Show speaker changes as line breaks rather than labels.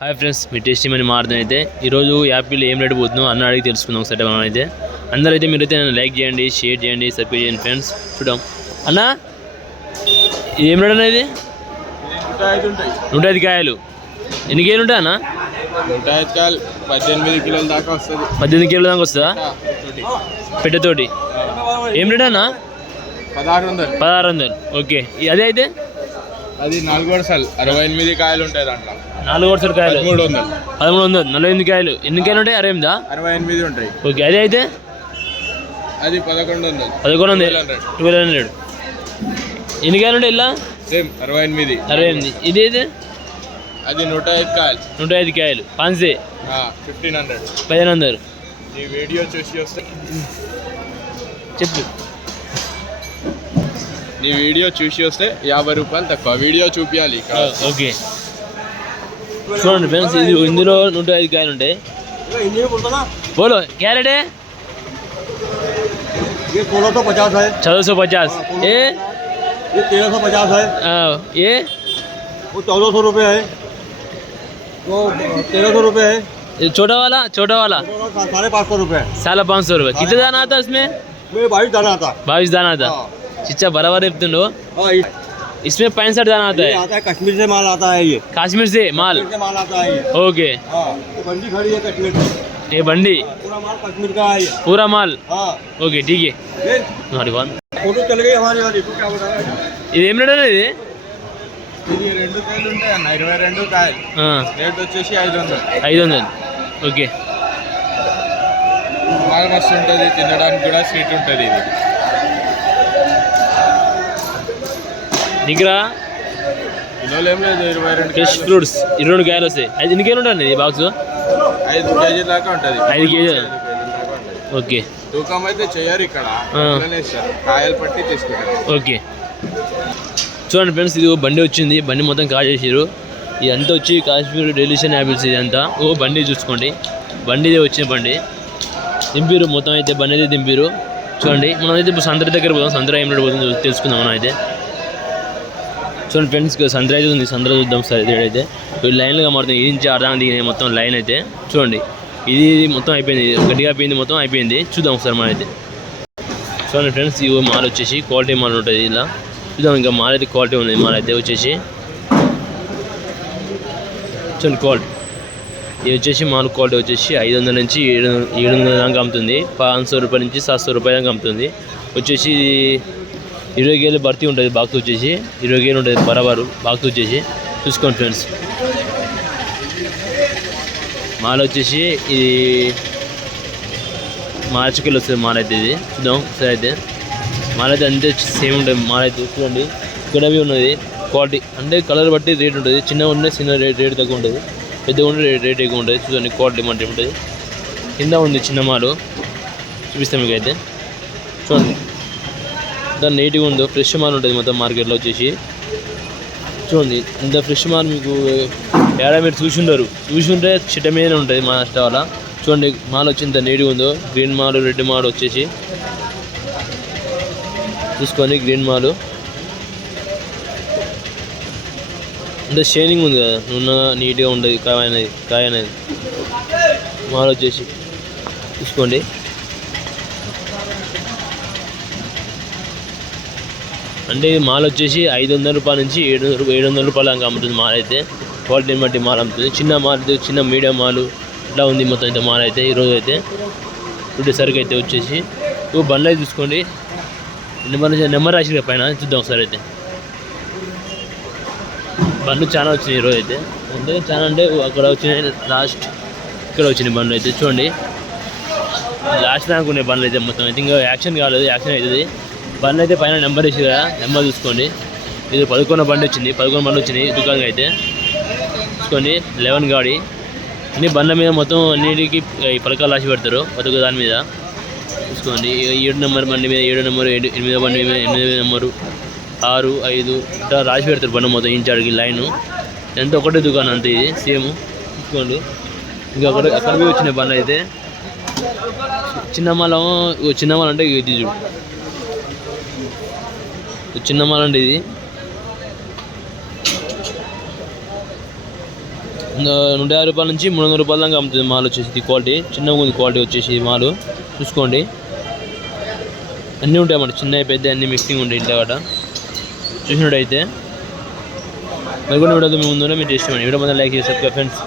Hi friends మీ tasty money మారుతుంది అయితే ఈరోజు యాపిల్ ఏం రేటు పోతుందో అన్న అడిగి తెలుసుకుందాం ఒకసారి మనం అయితే. అందరూ అయితే మీరైతే నన్ను లైక్ చేయండి షేర్ చేయండి సబ్స్క్రైబ్ చేయండి ఫ్రెండ్స్ చూద్దాం. అన్న ఏం రేట్ అన్న ఇది?
నూట ఐదు
కాయలు. ఎన్ని కేజీలు ఉంటాయి అన్న?
నూట ఐదు కాయలు పద్దెనిమిది కిలోల దాకా వస్తుంది.
పద్దెనిమిది కేజీల దాకా వస్తుందా?
తోటి.
పెట్టెతోటి ఏం రేట్ అన్న?
పదహారు వందలు.
పదహారు వందలు. ఓకే. అదే అయితే?
అది నాలుగు వరుసలు. అరవై ఎనిమిది కాయలు ఉంటాయి దాంట్లో.
నాలుగు వరుసల కాయలు.
పదమూడు వందలు.
నలభై ఎనిమిది కాయలు. ఎన్ని కాయలు ఉంటాయి? అరవై ఎనిమిదా?
అరవై ఎనిమిది ఉంటాయి.
ఓకే. అదే అయితే?
అది పదకొండు వందలు.
పదకొండు వందలు.
1200.
ట్వెల్వ్ హండ్రెడ్ ఎన్ని కాయలు ఉంటాయి ఇలా?
సేమ్ అరవై ఎనిమిది.
అరవై ఎనిమిది. ఇది అయితే
అది నూట ఐదు కాయలు.
నూట ఐదు కాయలు. పాన్సే
ఫిఫ్టీన్ హండ్రెడ్
పదిహేను వందలు.
ఈ వీడియో చూసి వస్తే
చెప్పు.
నీ వీడియో చూసి వస్తే యాభై రూపాయలు తక్కువ. వీడియో చూపించాలి
ఓకే. చూడండి ఫ్రెండ్స్ ఇది ఇందులో నూట ఐదు కాయలు ఉంటాయి బోలో క్యారెట్ है
ये सोलह सौ पचास है
चौदह सौ पचास ये
ये तेरह सौ पचास है
आ, ये
वो चौदह सौ रुपये है वो तेरह सौ रुपये है
ये छोटा वाला छोटा वाला
सा- साढ़े पाँच सौ रुपये है
साला पाँच सौ रुपये कितना दाना आता है इसमें
ये बाईस दाना आता है
बाईस दाना आता
हाँ।
चिच्चा बराबर చెప్తుండో
हाँ ये
इसमें पैंसठ दाना आता
ये
है
आता है कश्मीर से माल आता है ये
काश्मीर से माल
कश्मीर से माल आता है ये
ओके
हाँ ये बंडी खड़ी है कश्मीर से
ये बंडी
पूरा माल कश्मीर का है ये
पूरा माल
हाँ
ఓకే ఠీకే
ये
हमारी बात
फोटो चल गई हमारी वाली तो क्या बताया
ఇది ఏం రేట్ అనేది
ఇది రెండు కాయలు ఉంటాయి అన్న ఇరవై రెండు కాయలు
ఆ,
రేట్ వచ్చేసి ఐదు వందలు
ఐదు వందలు ఓకే
బాగా మస్తు ఉంటుంది తినడానికి కూడా స్వీట్ ఉంటుంది ఇది
దగ్గర ఫ్రెష్. ఫ్రూట్స్ ఇరవై రెండు కాయలు వస్తాయి. ఐదు ఎన్ని కేజీలు ఉంటుంది ఈ బాక్స్
ఐదు కేజీ దాకా ఉంటుంది.
ఐదు
ఉంటుంది.
ఓకే.
తూకం అయితే చేయరు ఇక్కడ. కాయలు పట్టి తీసుకుంటారు.
ఓకే. చూడండి ఫ్రెండ్స్ ఇది ఓ బండి వచ్చింది. బండి మొత్తం కాల్ చేసారు ఇదంతా వచ్చి కాశ్మీర్ డెలిషన్ యాపిల్స్ ఇదంతా. ఓ బండి చూసుకోండి. బండి ఇదే వచ్చిన బండి. దింపిరు మొత్తం అయితే బండి అయితే దింపిరు చూడండి. మనం అయితే ఇప్పుడు సంత్ర దగ్గర పోదాం. సంత్ర ఏం రేటు పోతుందో తెలుసుకుందాం మనం అయితే చూడండి ఫ్రెండ్స్ సంత్ర అయితే ఉంది. సంత్ర చూద్దాం సార్ ఇది అయితే. లైన్లుగా మారుతుంది ఇది నుంచి అర్థం దిగినాయి మొత్తం లైన్ అయితే. చూడండి. ఇది ఇది మొత్తం అయిపోయింది. గట్టిగా అయిపోయింది మొత్తం అయిపోయింది. చూద్దాం ఒకసారి మనైతే. చూడండి ఫ్రెండ్స్ ఇవి మాల్ వచ్చేసి క్వాలిటీ మాల్ ఉంటుంది ఇలా. చూద్దాం ఇంకా మాల్ అయితే క్వాలిటీ ఉంది. మాల్ అయితే వచ్చేసి. చూడండి క్వాలిటీ. ఇది వచ్చేసి మాల్ క్వాలిటీ వచ్చేసి ఐదు వందల నుంచి ఏడు ఏడు వందల దాకా అమ్ముతుంది. పాంచ సో రూపాయల నుంచి సాత్ రూపాయల దాకా అమ్ముతుంది. వచ్చేసి ఇరవై గేలు భర్తీ ఉంటుంది బాక్స్ వచ్చేసి. ఇరవై గేలు ఉంటుంది బరాబరు బాక్స్ వచ్చేసి. చూసుకోండి ఫ్రెండ్స్. మాల వచ్చేసి ఇది మార్చికెళ్ళి వస్తుంది మాల అయితే ఇది. చూద్దాం సరే అయితే. మాల అయితే అంతే సేమ్ ఉంటుంది. మాల అయితే చూడండి. ఇక్కడవి ఉన్నది క్వాలిటీ. అంటే కలర్ బట్టి రేట్ ఉంటుంది. చిన్నగా ఉంటే చిన్న రేట్ రేట్ తక్కువ ఉంటుంది. పెద్దగా ఉంటే రేట్ రేట్ ఎక్కువ ఉంటుంది. చూడండి క్వాలిటీ మంటే ఉంటుంది. కింద ఉంది చిన్న మాలు. చూపిస్తాం మీకు అయితే. చూడండి. దాని నీట్గా ఉందో. ఫ్రెష్ మాల్ ఉంటుంది మొత్తం మార్కెట్లో వచ్చేసి. చూడండి ఇంత ఫ్రెష్ మాల్ మీకు ఏడా మీరు చూసి ఉండరు చూసి ఉంటే చిట్ట మీద ఉంటుంది మా స్టాల్. చూడండి మాల్ వచ్చి ఇంత నీట్గా ఉందో. గ్రీన్ మాల్ రెడ్ మాల్ వచ్చేసి. చూసుకొని గ్రీన్ మాల్. ఇంత షైనింగ్ ఉంది కదా నున్నగా నీట్గా ఉంటుంది కాయ అనేది కాయ అనేది మాల్ వచ్చేసి. చూసుకోండి. అంటే ఈ మాల్ వచ్చేసి ఐదు వందల రూపాయల నుంచి ఏడు వందల ఏడు వందల రూపాయల దాకా అమ్ముతుంది మాల్ అయితే. క్వాలిటీని బట్టి మాల్ అమ్ముతుంది. చిన్న మాల్ చిన్న మీడియం మాల్ ఇట్లా ఉంది మొత్తం అయితే మాల్ అయితే ఈరోజు అయితే. ఇప్పుడు సరుకు అయితే వచ్చేసి. ఓ బండ్లు అయితే చూసుకోండి. నెంబర్ నెంబర్ రాసి పైన చూద్దాం ఒకసారి అయితే. బండ్లు చాలా వచ్చినాయి ఈరోజు అయితే. అంటే చాలా అంటే అక్కడ వచ్చినాయి లాస్ట్ ఇక్కడ వచ్చినాయి బండ్లు అయితే. చూడండి. లాస్ట్ దాకా ఉన్నాయి బండ్లు అయితే మొత్తం అయితే. ఇంకా యాక్షన్ కాలేదు యాక్షన్ అవుతుంది. బండ్లు అయితే పైన నెంబర్ వేసి కదా నెంబర్ చూసుకోండి. ఇది పదకొండు బండి వచ్చింది పదకొండు బండ్లు వచ్చినాయి దుకాణం అయితే. చూసుకోండి లెవెన్ గాడి. అన్ని బండ్ల మీద మొత్తం అన్నిటికీ ఈ పలకాలు రాసి పెడతారు ఒక్కొక్క దాని మీద. చూసుకోండి ఏడు నెంబర్ బండి మీద ఏడు నెంబర్ ఏడు ఎనిమిదో బండి మీద ఎనిమిదో నెంబరు ఆరు ఐదు ఇట్లా రాసి పెడతారు బండి మొత్తం ఇంచాడికి లైను. ఎంత ఒకటే దుకాణం అంతే ఇది సేమ్. చూసుకోండి. ఇంకా అక్కడ అక్కడ వచ్చినాయి బండ్లు అయితే. చిన్న మాలం అంటే ఇది చూడు. చిన్న మాల అండి ఇది నూట యాభై రూపాయల నుంచి మూడు వందల రూపాయల దాకా అమ్ముతుంది మాల్ వచ్చేసి ఇది క్వాలిటీ చిన్నగా ఉంది క్వాలిటీ వచ్చేసి ఈ మాలు. చూసుకోండి. అన్నీ ఉంటాయి అన్నమాట. చిన్న పెద్ద అన్ని మిక్సింగ్ ఉంటాయి ఇంట్లో గట చూసినట్టయితే. మరి కూడా వీడియోతో మీ ముందు మీరు చేస్తామని వీడియో మొదలు లైక్ చేసి ఫ్రెండ్స్